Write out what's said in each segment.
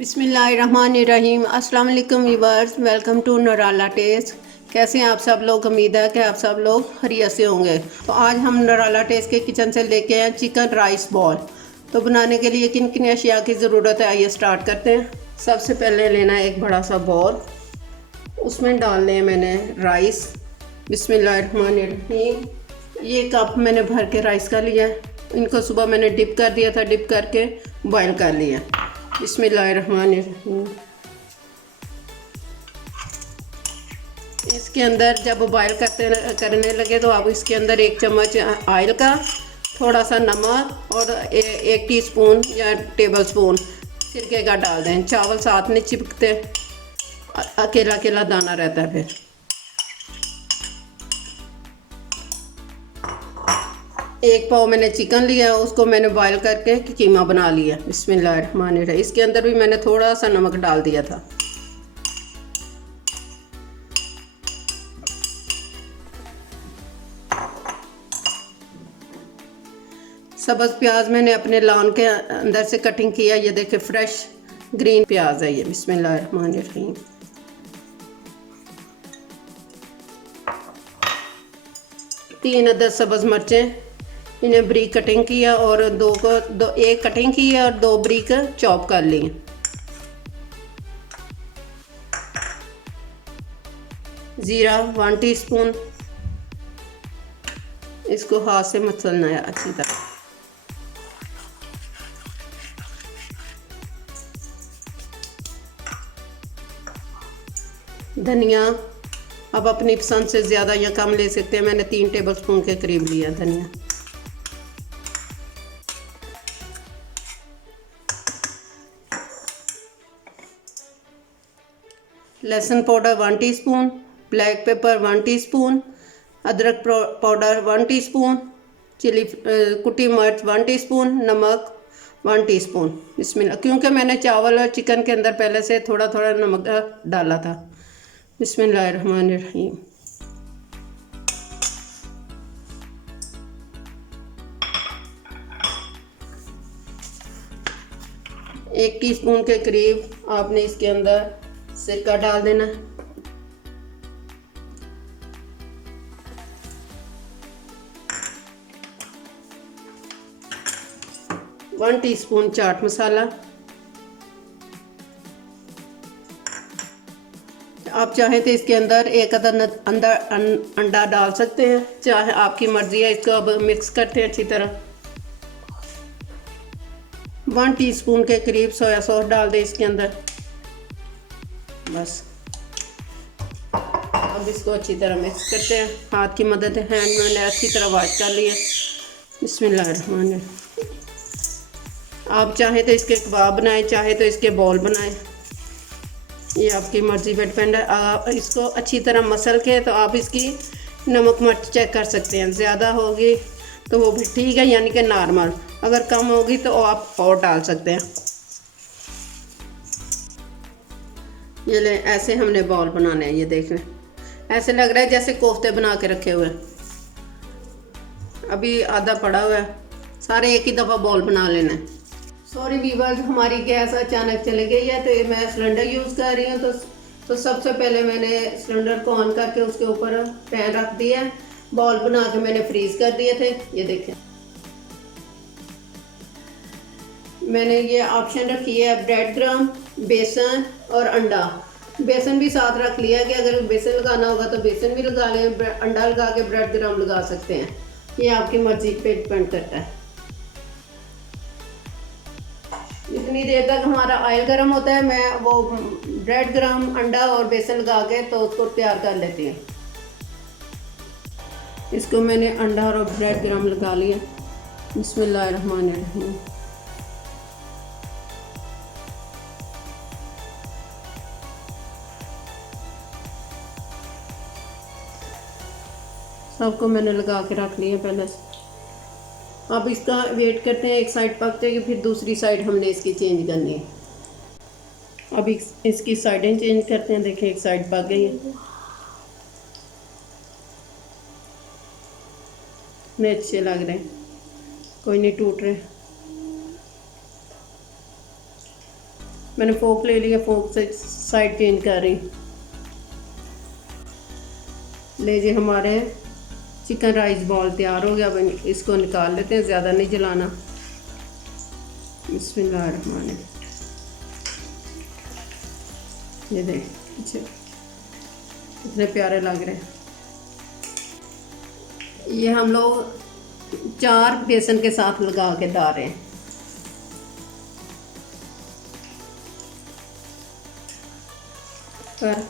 बिस्मिल्लाहिर्रहमानिर्रहीम। अस्सलाम वालेकुम व्यूअर्स, वेलकम टू नराला टेस्ट। कैसे हैं आप सब लोग? उम्मीद है कि आप सब लोग खैरियत से होंगे। तो आज हम नराला टेस्ट के किचन से लेके आए चिकन राइस बॉल। तो बनाने के लिए किन किन अशिया की ज़रूरत है, आइए स्टार्ट करते हैं। सबसे पहले लेना है एक बड़ा सा बॉल, उसमें डालने हैं मैंने राइस। बिस्मिल्लाहिर्रहमानिर्रहीम। ये कप मैंने भर के राइस का लिया है। इनको सुबह मैंने डिप कर दिया था, डिप करके बॉयल कर लिया। बिस्मिल्लाहिर्रहमानिर्रहीम। इसके अंदर जब बॉयल करने लगे तो आप इसके अंदर 1 चम्मच ऑयल का, थोड़ा सा नमक और 1 टीस्पून या टेबल स्पून सिरके का डाल दें। चावल साथ नहीं चिपकते, अकेला अकेला दाना रहता है। फिर 1 पाव मैंने चिकन लिया, उसको मैंने बॉयल करके कीमा बना लिया। बिस्मिल्लाहिर्रहमानिर्रहीम। इसके अंदर भी मैंने थोड़ा सा नमक डाल दिया था। सब्ज़ प्याज मैंने अपने लॉन के अंदर से कटिंग किया। ये देखे फ्रेश ग्रीन प्याज है ये। बिस्मिल्लाहिर्रहमानिर्रहीम। तीन अदद सब्ज़ मिर्चें, इन्हें ब्रीक कटिंग किया और एक कटिंग की है और 2 ब्रीक चॉप कर ली। ज़ीरा 1 टीस्पून, इसको हाथ से मसलना है अच्छी तरह। धनिया अब अपनी पसंद से ज़्यादा या कम ले सकते हैं। मैंने 3 टेबलस्पून के करीब लिया धनिया। लहसुन powder 1 teaspoon, black pepper 1 teaspoon, अदरक पाउडर 1 टीस्पून, चिली कुटी मिर्च 1 टीस्पून, नमक 1 टीस्पून। बिस्मिल्लाह। क्योंकि मैंने चावल और चिकन के अंदर पहले से थोड़ा थोड़ा नमक डाला था। बिस्मिल्लाहिर्रहमानिर्रहीम। एक टीस्पून के करीब आपने इसके अंदर सिरका डाल देना। One teaspoon chaat masala. आप चाहें तो इसके अंदर एक अंडा डाल सकते हैं, चाहे आपकी मर्जी है। इसको अब मिक्स करते हैं अच्छी तरह। 1 टीस्पून के करीब सोया सॉस डाल दें इसके अंदर। बस अब इसको अच्छी तरह मिक्स करते हैं। हाथ की मदद है, हैंड मैंने अच्छी तरह वॉश कर लिया। बिस्मिल्लाहिर्रहमानिर्रहीम। आप चाहें तो इसके कबाब बनाएं, चाहे तो इसके बॉल बनाएं, ये आपकी मर्ज़ी पे डिपेंड है। आप इसको अच्छी तरह मसल के तो आप इसकी नमक मिर्च चेक कर सकते हैं। ज़्यादा होगी तो वो भी ठीक है, यानी कि नॉर्मल। अगर कम होगी तो आप और डाल सकते हैं। ये ले, ऐसे हमने बॉल बनाने हैं। ये देख लें, ऐसे लग रहा है जैसे कोफ्ते बना के रखे हुए। अभी आधा पड़ा हुआ है, सारे एक ही दफ़ा बॉल बना लेना है। सॉरी व्यूअर्स, हमारी गैस अचानक चली गई है तो मैं सिलेंडर यूज़ कर रही हूँ। तो सबसे पहले मैंने सिलेंडर को ऑन करके उसके ऊपर पैन रख दिया। बॉल बना के मैंने फ्रीज़ कर दिए थे। ये देखें, मैंने ये ऑप्शन रखी है ब्रेड क्रम्ब, बेसन और अंडा। बेसन भी साथ रख लिया कि अगर बेसन लगाना होगा तो बेसन भी लगा लें, अंडा लगा के ब्रेड क्रम्ब लगा सकते हैं। ये आपकी मर्ज़ी पे डिपेंड करता है। इतनी देर तक हमारा ऑयल गर्म होता है, मैं वो ब्रेड क्रम्ब, अंडा और बेसन लगा के तो उसको तैयार कर लेती हूँ। इसको मैंने अंडा और ब्रेड क्रम्ब लगा लिया। बिस्मिल्लाहिर्रहमानिर्रहीम। सबको मैंने लगा के रख लिया पहले से। अब इसका वेट करते हैं, एक साइड पकते कि फिर दूसरी साइड हमने इसकी चेंज करनी है। अब इसकी साइडें चेंज करते हैं। देखिए, एक साइड पक गई है, इतने अच्छे लग रहे हैं, कोई नहीं टूट रहे। मैंने फोक ले लिया, फोक से साइड चेंज कर रही। ले जी हमारे चिकन राइस बॉल तैयार हो गया। अब इसको निकाल लेते हैं, ज़्यादा नहीं जलाना। बिस्मिल्लाहिर्रहमानिर्रहीम। ये देख पीछे कितने प्यारे लग रहे हैं। ये हम लोग 4 बेसन के साथ लगा के डाल रहे हैं। पर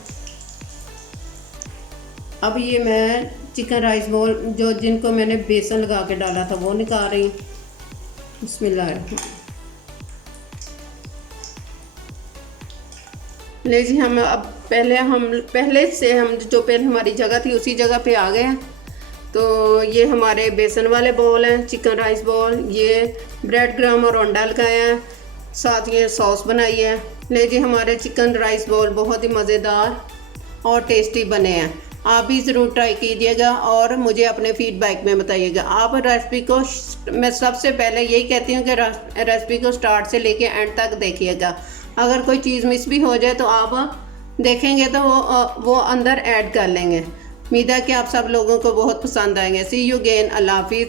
अब ये मैं चिकन राइस बॉल जो जिनको मैंने बेसन लगा के डाला था वो निकाल रही हूँ। बिस्मिल्लाह। ले जी हम अब पहले से हम जो पहले हमारी जगह थी उसी जगह पे आ गए हैं। तो ये हमारे बेसन वाले बॉल हैं, चिकन राइस बॉल। ये ब्रेड क्रम्ब और अंडा लगाए हैं, साथ ये सॉस बनाई है। ले जी हमारे चिकन राइस बॉल बहुत ही मज़ेदार और टेस्टी बने हैं। आप भी ज़रूर ट्राई कीजिएगा और मुझे अपने फीडबैक में बताइएगा। आप रेसिपी को, मैं सबसे पहले यही कहती हूँ कि रेसिपी को स्टार्ट से लेके एंड तक देखिएगा। अगर कोई चीज़ मिस भी हो जाए तो आप देखेंगे तो वो अंदर ऐड कर लेंगे। उम्मीद है कि आप सब लोगों को बहुत पसंद आएंगे। सी यू अगेन। अल्लाह हाफिज़।